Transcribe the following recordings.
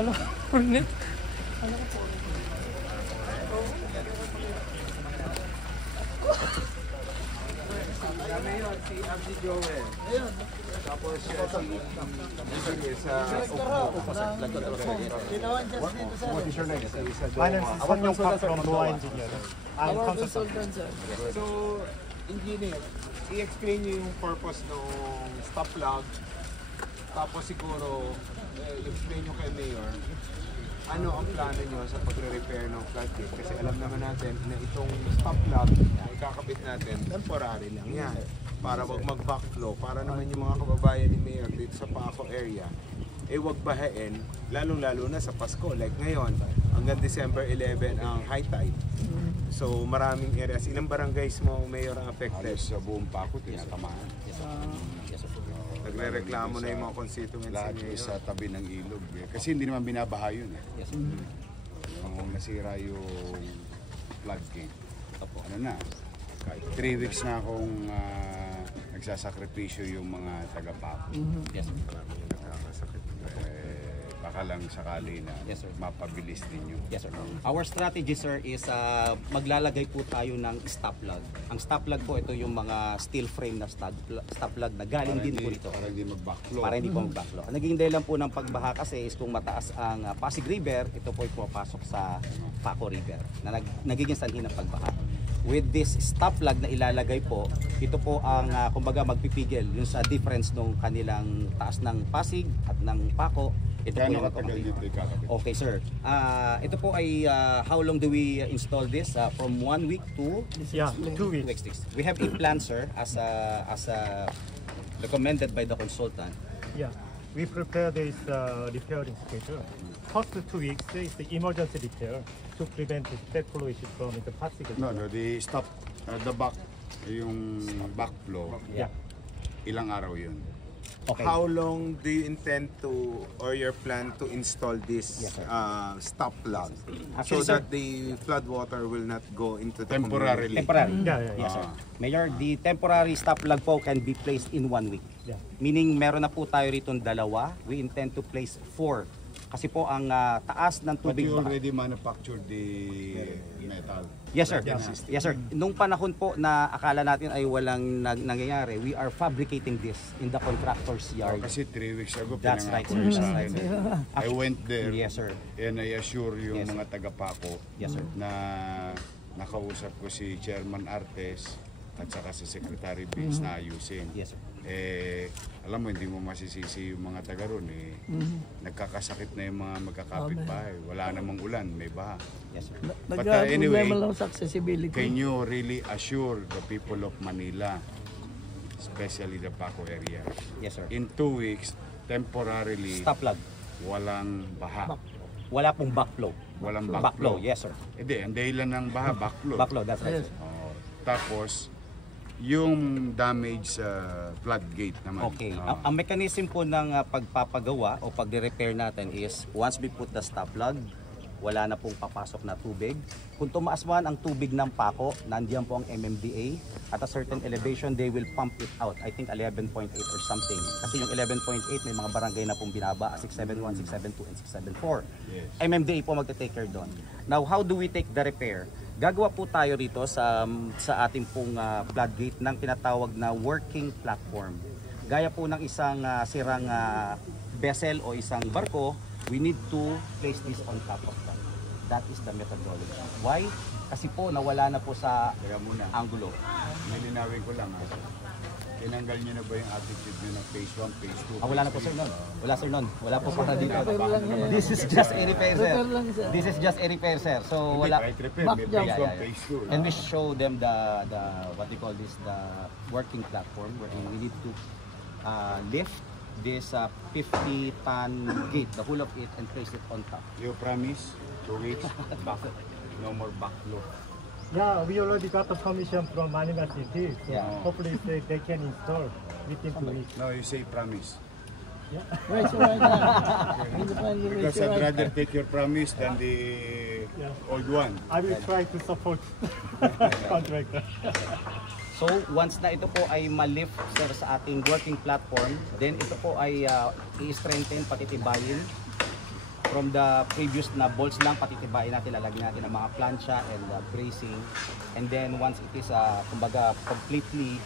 Ano? Hornet? Ano ko po? Dami yun, si Abdi Joel. Tapos siya sa What is your name? I'm Song Park from Doha Engineer. I'm consultant. So, engineer, i-explain niyo yung purpose ng stop log. Tapos siguro, i-explain niyo kay Mayor, ano ang plano niyo sa pagre-repair ng floodgate? Kasi alam naman natin na itong stop log na ikakabit natin, temporary lang yan. Para wag mag-backflow, para naman yung mga kababayan ni Mayor dito sa Paco area, wag bahain, lalong-lalo na sa Pasko. Like ngayon, hanggang December 11 ang high tide. So maraming areas. Ilang barangays mo, Mayor, ang affected? Sa buong Paco, tinatamaan. Nagre-reklamo na yung mga constituents Lahat sa tabi ng ilog. Kasi hindi naman binabaha yun. Kung nasira yung floodgate, ano na, kahit 3 weeks na akong nagsasakripisyo yung mga taga-Paco. Baka lang sakali na mapabilis ninyo. Yes, sir. Our strategy, sir, is maglalagay po tayo ng stop log. Ang stop log po, ito yung mga steel frame na stop log na galing din po dito. Para hindi mag-backflow. Para hindi po mag-backflow. Ang naging dahilan po ng pagbaha kasi is kung mataas ang Pasig River, ito po ay pumapasok sa Paco River na nagiging sanhi ng pagbaha. With this stop log na ilalagay po, ito po ang kumbaga magpipigil yung sa difference ng kanilang taas ng Pasig at ng Paco. Ito po yung katagal dito ikakabit? Okay, sir. Ito po ay how long do we install this? From 1 week to 2 weeks. We have a plan, sir, as recommended by the consultant. Yeah, we prepare this repairing schedule. First 2 weeks is the emergency repair to prevent the dead flow issue from the Pasig. No, the stop, the back, yung backflow. Yeah. Ilang araw yun? Okay. How long do you intend to, or your plan to install this stop log? So Actually, that the flood water will not go into the Temporarily. Temporary. Yeah. Yes, sir. Mayor, the temporary stop log po can be placed in 1 week. Yeah. Meaning meron na po tayo rito dalawa. We intend to place 4. Kasi po ang taas ng But tubig. you already manufactured the metal? Yes, sir. Yes, sir. Nung panahon po na akala natin ay walang nangyayari, we are fabricating this in the contractor's yard. Kasi 3 weeks ago, That's right, pinangako sir. sa That's akin. right, I went there Yes, sir. and I assure yung Yes, mga taga-Paco Yes, sir. na nakausap ko si Chairman Artes at saka si Secretary Biggs na ayusin. Yes, sir. Alam mo, hindi mo masisisi yung mga taga ron. Nagkakasakit na yung mga magkakapit-bahay. Wala namang ulan, may baha. Yes, sir. But anyway, lang sa accessibility. can you really assure the people of Manila, especially the Paco area, Yes, sir. in 2 weeks, temporarily, Stop log. walang baha? Wala pong backflow. Walang Backflow, backflow? yes, sir. Hindi, ang dahilan ng baha, backflow. Backflow, that's right, sir. Tapos, yung damage sa floodgate naman. Okay. Ang mechanism po ng pagpapagawa o pagre-repair natin is once we put the stop log, wala na pong papasok na tubig. Kung tumaas man ang tubig ng Paco, nandiyan po ang MMDA. At a certain elevation, they will pump it out. I think 11.8 or something. Kasi yung 11.8, may mga barangay na pong binaba, 671, 672, and 674. Yes. MMDA po magte-take care doon. Now, how do we take the repair? Gagawa po tayo rito sa ating pong floodgate ng tinatawag na working platform. Gaya po ng isang sirang vessel o isang barko, we need to place this on top of that. That is the methodology. Why? Kasi po nawala na po sa angulo. Nilinawin ko lang. Tinanggal niyo na ba yung attitude niyo na phase 1, phase 2? Wala na po sir nun. Wala sir nun. Wala po para dito. This is just a repair sir. This is just a repair sir. So wala. Kahit repair, may phase 1, phase 2. And we show them the what they call this, the working platform wherein we need to lift this 50-ton gate, the whole of it, and place it on top. You promise 2 weeks, no more backflow. Yeah, we already got the permission from Manila City. So Yeah. hopefully they can install within 2 weeks. No, you say promise. Raise your right hand. Because I'd rather take your promise than the old one. I will try to support contractor. So once na ito po ay ma-lift sir sa ating working platform, then ito po ay i-strengthen, patitibayin from the previous na bolts lang, patitibayin natin, lalagyan natin ng mga plancha and bracing. And then once it is kumbaga completely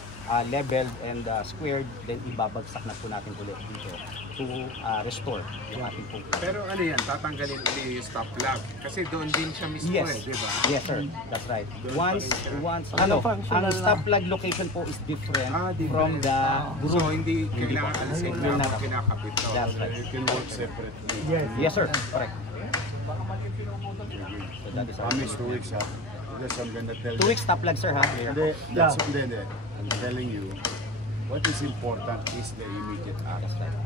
leveled and squared, then ibabagsak na po natin ulit dito to restore yung ating pong. Pero ano yan, tatanggalin ulit yung stop lock. Kasi doon din siya mismo Yes. di ba? Yes sir, that's right. Once Ano, ang functional stop plug location po is different Different. from the So hindi Hindi kailangan po. alisin Hindi na na. kinakapit to. That's right. You can work separately. Yes. Yes sir, correct. So that is our Promise 2 weeks ha. Because I'm gonna tell 2 weeks stop plug sir ha. Hindi, that's hindi. I'm telling you, what is important is the immediate act. That's right.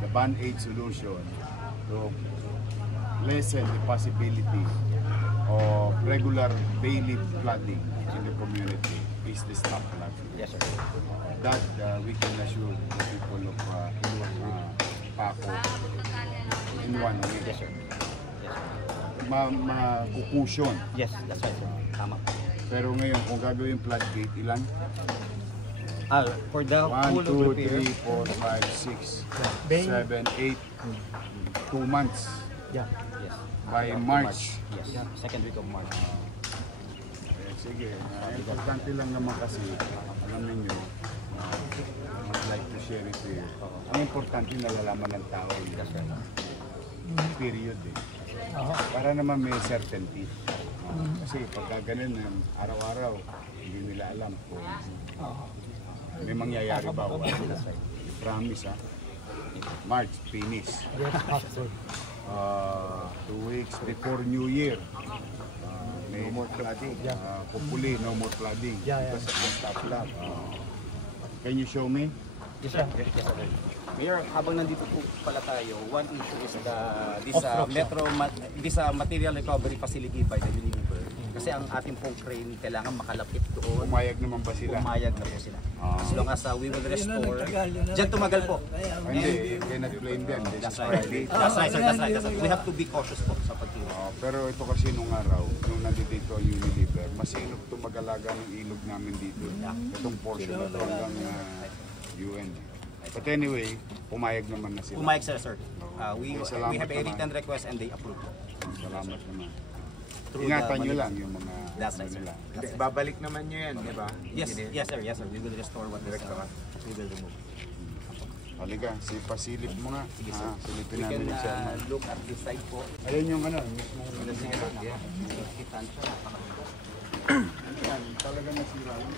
The Band-Aid solution to lessen the possibility of regular daily flooding in the community is the stop plug. Yes sir. That we can assure the people of Paco in 1 week. Yes sir. Yes sir. Makukusyon. Yes, that's right sir. Tama. Pero ngayon, kung gagawin floodgate, ilan? For the 1, full 2, repair. 3, 4, 5, 6, May- 7, 8, 2 months Yeah. Yes. by March. Yes. Second week of March. Sige, importante lang naman kasi, alam ninyo, I'd like to share it with you. Ang importante nalalaman ng tao yung period eh. Para naman may certainty. Kasi pagka ganun, araw-araw, hindi nila alam kung may mangyayari ba o ano. Promise ha. March, finish. Yes, possible. 2 weeks before New Year. No more flooding. Hopefully, no more flooding. Yeah, yeah. Because of the stop flood. Can you show me? Yes sir. Yes sir. Mayor, habang nandito po pala tayo, one issue is this material recovery facility by the Unilever. Kasi ang ating pong crane kailangan makalapit doon. Pumayag naman ba sila? Pumayag na po sila. As long as we will restore. Diyan tumagal po. Hindi, you cannot blame them. This That's is right. private. That's right, sir. That's right. That's right. We have to be cautious po sa pagtira. Pero ito kasi nung araw, nung nandito ang Unilever, masinop ito mag-alaga ng ilog namin dito. Itong portion na ito hanggang UN. But anyway, pumayag naman na sila. Pumayag sir, sir. We Salamat have a naman. written request and they approve. Salamat naman. Through Ingatan the nyo lang yung mga That's right, sir. nila. Hindi, babalik naman nyo yan, di ba? Yes, yes sir, yes sir. We will restore what is we will remove. Halika, pasilip mo nga. Silipin We namin can yung chairman. look at this side po. Ayun yung ano, mismo. Kita siya. Yan, talaga nasira lang.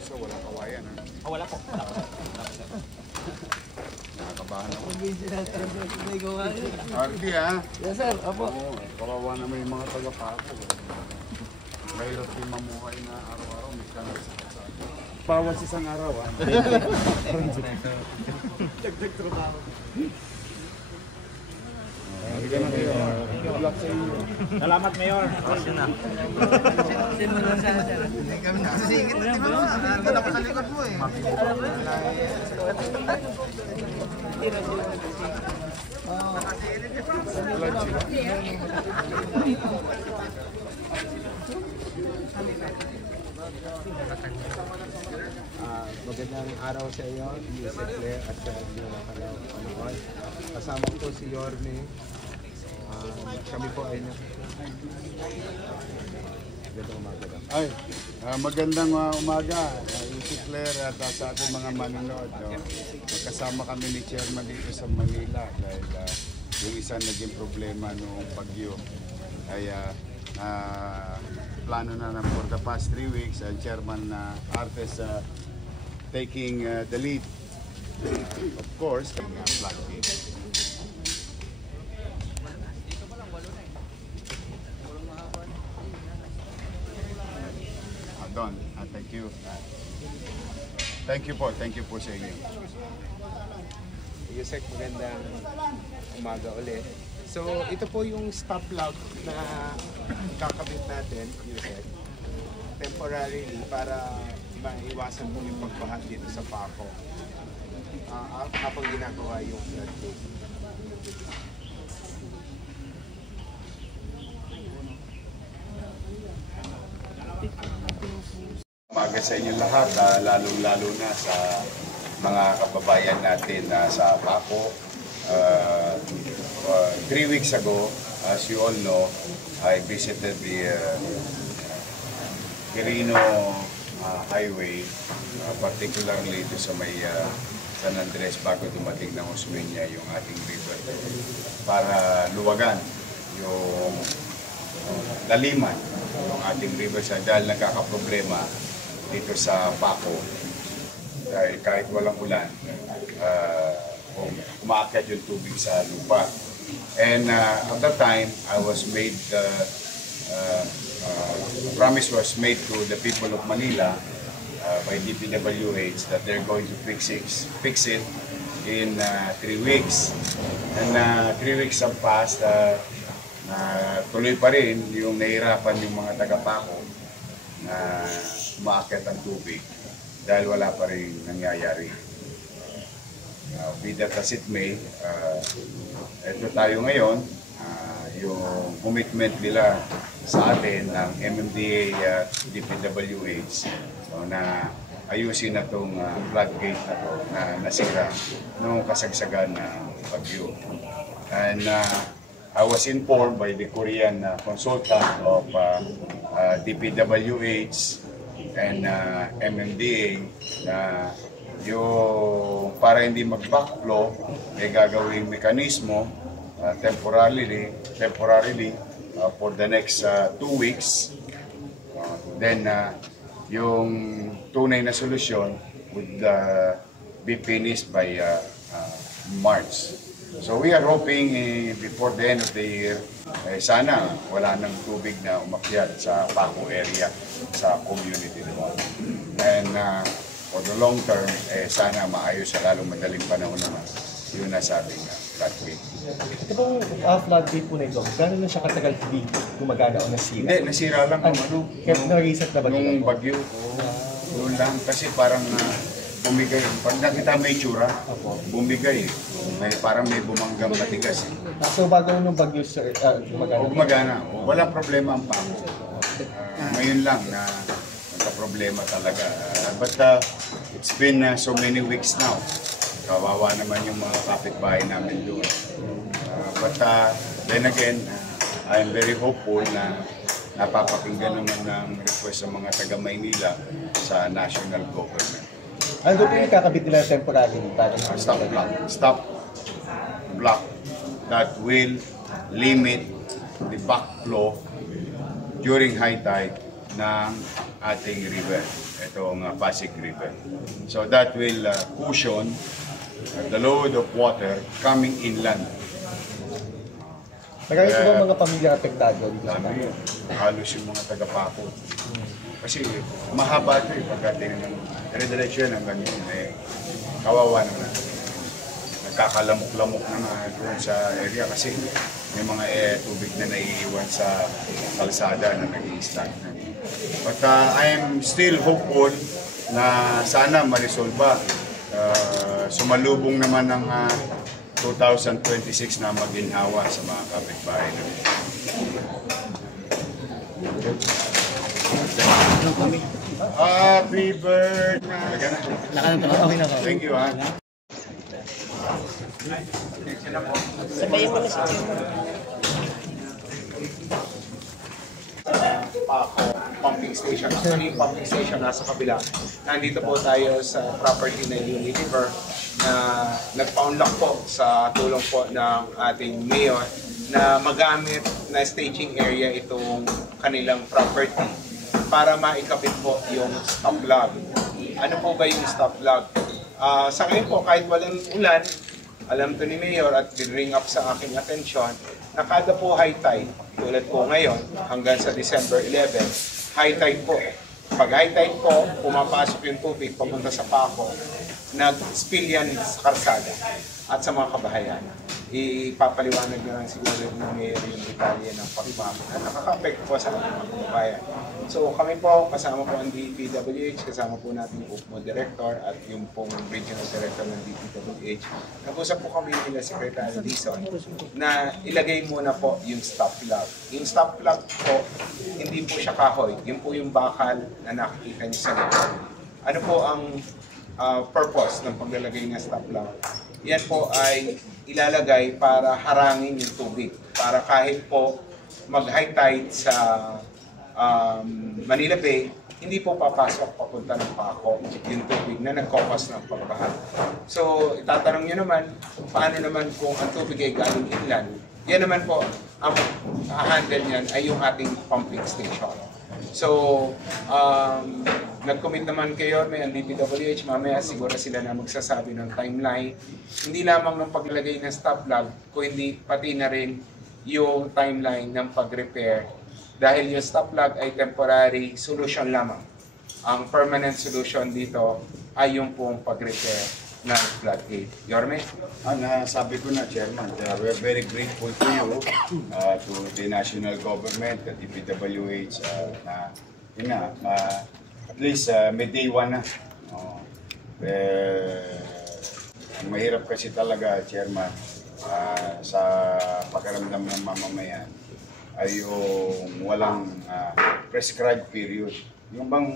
So, walang kawayan ha. Wala po. Wala po. Nakakabahan ako. May gawa yun. Ardi ha. Yes sir, opo. Oo, kawawa naman yung mga taga-Paco. Mahirap din mamuhay na araw-araw may kanal sa kalsada. Bawas isang araw ha. Dagdag trabaho. Halika na kayo. Good luck sa inyo. Salamat, Mayor. Sino na sana sir? Magandang araw sa iyo, Mr. Claire at sa inyo na panood. Kasama ko si Yorme. Kami po ay magandang umaga lang. Ay, magandang umaga. Si Claire at sa ating mga manonood. Magkasama kami ni Chairman dito sa Manila dahil yung isang naging problema noong bagyo ay plano na for the past 3 weeks and Chairman Artes taking the lead Of course, floodgate. Don, thank you. Thank you po sa inyo. Yusek, magandang umaga ulit. So, ito po yung stop log na kakabit natin, Yusek, temporarily para maiwasan po yung pagbaha dito sa Paco habang ginagawa yung floodgate. Umaga sa inyo lahat, lalong-lalo na sa mga kababayan natin sa Paco. 3 weeks ago, as you all know, I visited the Quirino Highway, particularly ito sa may San Andres bago dumating ng Osmeña yung ating river para luwagan yung laliman yung ating river dahil nagkakaproblema dito sa Paco dahil kahit walang ulan umaakyat yung tubig sa lupa. And at that time, I was made a promise was made to the people of Manila by DPWH that they're going to fix it in 3 weeks. And 3 weeks have passed, tuloy pa rin yung nahirapan yung mga taga-Paco na umaakyat ang tubig dahil wala pa rin nangyayari. Be that as it may, ito tayo ngayon, yung commitment nila sa atin ng MMDA at DPWH na ayusin na itong floodgate na to na nasira noong kasagsagan na bagyo. And I was informed by the Korean consultant of DPWH and MMDA na yung para hindi mag-backflow, may gagawing mekanismo temporarily for the next 2 weeks. Then yung tunay na solusyon would be finished by March. So we are hoping before the end of the year, sana wala nang tubig na umakyat sa Paco area, sa community doon. And for the long term, sana maayos sa lalong madaling panahon naman yung nasabing floodgate. Ito pong floodgate po na ito, gano'n na siya katagal dito gumagana o nasira? Hindi, nasira lang kung ano. Kaya na-reset na ba Nung bagyo, doon lang. Kasi parang bumigay. Pag nakita may tsura, bumigay. Parang may bumanggang matigas. So bago nung bagyo, sir, gumagana? Gumagana. Walang problema ang Paco. Ngayon lang na problema talaga. But it's been so many weeks now. Kawawa naman yung mga kapitbahay namin doon. But then again, I'm very hopeful na napapakinggan naman ng request sa mga taga-Maynila sa national government. Ano po yung kakabit nila temporarily? Stop block that will limit the backflow during high tide ng ating river, itong Pasig River. So that will cushion the load of water coming inland. Marami po ba mga pamilya apektado dito sa Paco? Halos yung mga taga-Paco. Kasi mahaba ito pagdating ng dire-diretso yan hanggang yun. Kawawa naman. Nagkakalamok-lamok na nga doon sa area kasi may mga tubig na naiiwan sa kalsada na nag-i-stagnant. But I am still hopeful na sana ma-resolve. Sumalubong naman ng 2026 na maginhawa sa mga kapitbahay namin. Happy birthday! Thank you, ha? Sabayan mo na si Pumping station. Actually, yung pumping station nasa kabila. Nandito po tayo sa property ng Unilever na nagpa-unlock po sa tulong po ng ating mayor na magamit na staging area itong kanilang property para maikabit po yung stop log. Ano po ba yung stop log? Sa ngayon po, kahit walang ulan, alam to ni Mayor at bring up sa aking atensyon na kada po high tide, tulad po ngayon hanggang sa December 11, high tide po. Pag high tide po, pumapasok yung tubig papunta sa Paco, nag-spill yan sa karsada at sa mga kabahayan. Ipapaliwanag na lang siguro ng Mayor yung detalye ng pagmamahal na nakaka-affect po sa mga kababayan. So kami po, kasama po ang DPWH, kasama po natin yung UPMO Director at yung pong Regional Director ng DPWH. Nag-usap po kami nila Secretary Dizon na ilagay muna po yung stop plug. Yung stop plug po, hindi po siya kahoy. Yun po yung bakal na nakikita niyo sa likod. Ano po ang purpose ng paglalagay ng stop plug? Yan po ay ilalagay para harangin yung tubig. Para kahit po mag-high tide sa Manila Bay, hindi po papasok papunta ng Paco yung tubig na nagkakos ng pagbaha. So, itatanong nyo naman, paano naman kung ang tubig ay galing inland? Yan naman po, ang handle niyan ay yung ating pumping station. So, nag-commit naman kayo, may ang DPWH, mamaya siguro sila na magsasabi ng timeline. Hindi lamang ng paglagay ng stop plug, kundi pati na rin yung timeline ng pag-repair. Dahil yung stop plug ay temporary solution lamang. Ang permanent solution dito ay yung pong pag-repair ng floodgate. Yorme? Sabi ko na, Chairman, we're very grateful to you, to the national government, the DPWH, at least may day one na. Ang mahirap kasi talaga, Chairman, sa pakiramdam ng mamamayan, ay yung walang prescribed period. Yung bang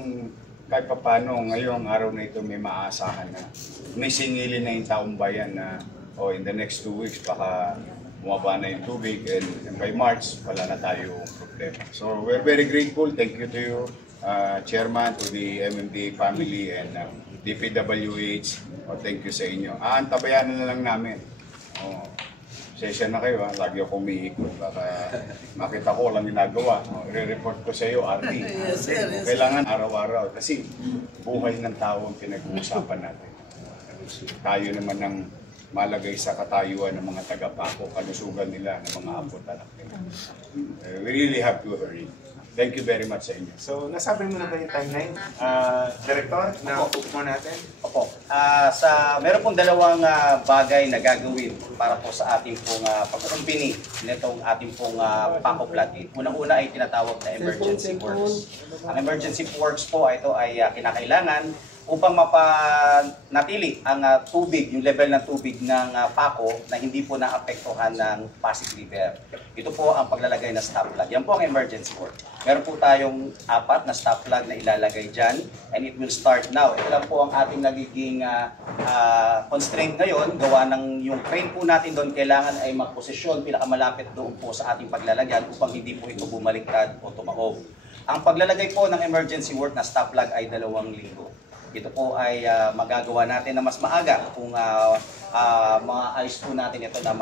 kahit pa paano ngayong araw na ito may maaasahan na may singilin na yung taong bayan na in the next 2 weeks baka bumaba na yung tubig and by March wala na tayong problema. So we're very grateful. Thank you to you, Chairman, to the MMDA family and DPWH. Thank you sa inyo. Antabayanan na lang namin. Session na kayo, lagi ako umiikot. Baka makita ko lang ginagawa. I-report ko sa iyo, RT. Kailangan araw-araw. Kasi buhay ng tao ang pinag-uusapan natin. Tayo naman ang malagay sa katayuan ng mga taga-Paco, kalusugan nila ng mga apo-anak nila. We really have to hurry. Thank you very much sa inyo. So, nasabi mo na ba yung timeline? Director, na-upmo natin? Opo. Meron pong dalawang bagay na gagawin para po sa ating pong pagkukumpini nitong ating pong Paco floodgate. Unang-una ay tinatawag na emergency works. Ang emergency works po ito ay kinakailangan upang mapanatili ang tubig, yung level ng tubig ng Paco na hindi po naapektuhan ng Pasig River. Ito po ang paglalagay ng stop plug. Yan po ang emergency work. Meron po tayong 4 na stop plug na ilalagay dyan and it will start now. Ito lang po ang ating nagiging constraint ngayon. Gawa ng yung crane po natin doon kailangan ay magposisyon pinakamalapit doon po sa ating paglalagyan upang hindi po ito bumaliktad o tumahog. Ang paglalagay po ng emergency work na stop plug ay 2 linggo. Ito po ay magagawa natin na mas maaga kung maalis po natin ito na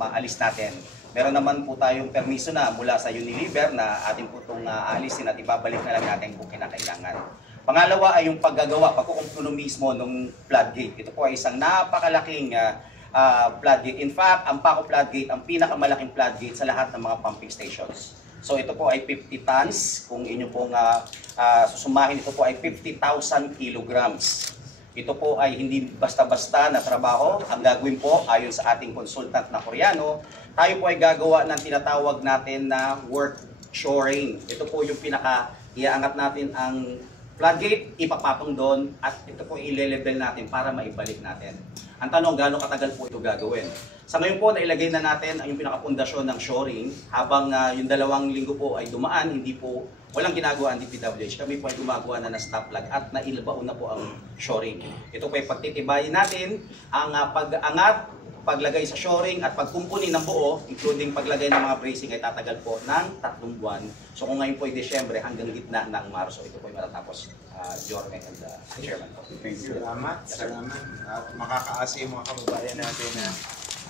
maalis natin. Meron naman po tayong permiso na mula sa Unilever na atin po itong aalisin at ibabalik na lang natin kung kinakailangan. Pangalawa ay yung pagkukumpuni mismo ng floodgate. Ito po ay isang napakalaking floodgate. In fact, ang Paco floodgate, ang pinakamalaking floodgate sa lahat ng mga pumping stations. So ito po ay 50 tons. Kung inyo pong susumahin, ito po ay 50,000 kilograms. Ito po ay hindi basta-basta na trabaho. Ang gagawin po, ayon sa ating consultant na Koreano, tayo po ay gagawa ng tinatawag natin na work shoring. Ito po yung iaangat natin ang floodgate, ipapatong doon at ito po i-level natin para maibalik natin. Ang tanong, gaano katagal po ito gagawin? Sa ngayon po, nailagay na natin ang yung pinakapundasyon ng shoring habang yung 2 linggo po ay dumaan, walang ginagawa ang DPWH. Kami po ay gumagawa na ng stop plug at nailabaon na po ang shoring. Ito po ay pagtitibayin natin ang pag-angat, paglagay sa shoring at pagkumpuni ng buo, including paglagay ng mga bracing ay tatagal po ng 3 buwan. So kung ngayon po ay Desyembre hanggang gitna ng Marso, ito po ay matatapos. Jorge and Chairman. Thank you. Salamat. Salamat. At makakaasa yung mga kababayan natin na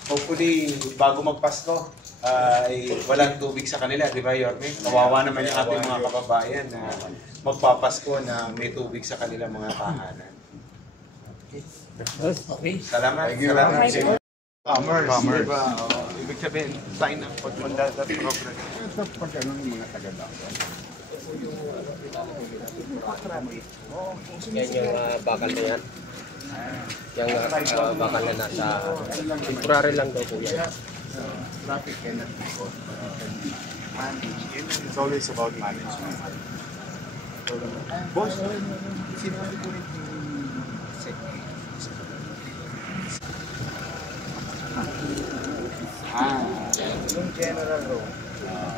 hopefully bago magpasko ay walang tubig sa kanila, di ba, Yorme? Kawawa naman yung ating mga kababayan na magpapasko na may tubig sa kanilang mga tahanan. Salamat. Salamat. Commerce. Diba? Ibig sabihin, sign up for that program. Ito pag ano yung mga taga-dako. Yan yung bakal na yan. Yung bakal na nasa temporary lang daw po yan. Traffic cannot be caught, but you can manage. It's always about management. Boss, sinabi ko rin yung Yung general road,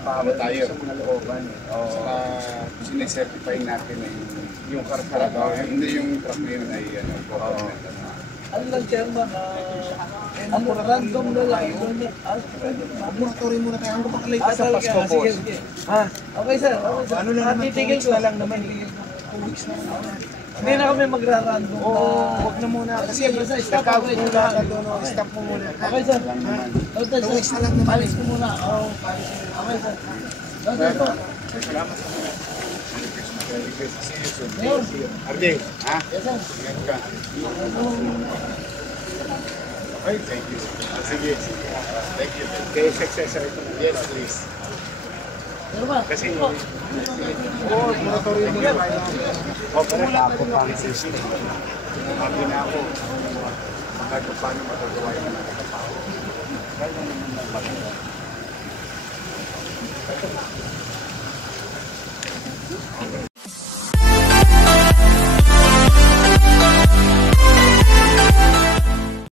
para tayo sa mga looban. Saka sinecertify natin na yung karkarado, hindi yung truck na yun ay government. Ano lang, Chairman, ano, random na lang. laboratory muna tayo hanggang makalate sa Talaga, Pasko, sige, boss. sige. Okay, sir. Okay, sir. Ano lang naman, 2 Titigil weeks ko. na lang naman. 2 weeks na lang. Hindi na kami magra-random. Huwag na muna. Kasi Stop, okay, muna sir. ka doon. Stop mo muna. Okay, sir. Okay, sir. 2 weeks na lang naman. Palis ko muna. Okay, sir. Okay, sir. Ngayon. Arde, ha? Yes, sir. Ingat ka. Okay, thank you. Sige, sige. Thank you. Kaya successor ito. Yes, please. Chairman. Kasi, Laboratory muna tayo. ako pang system. Sabi na ako, kahit paano matagawa yung mga nakatao. Kaya naman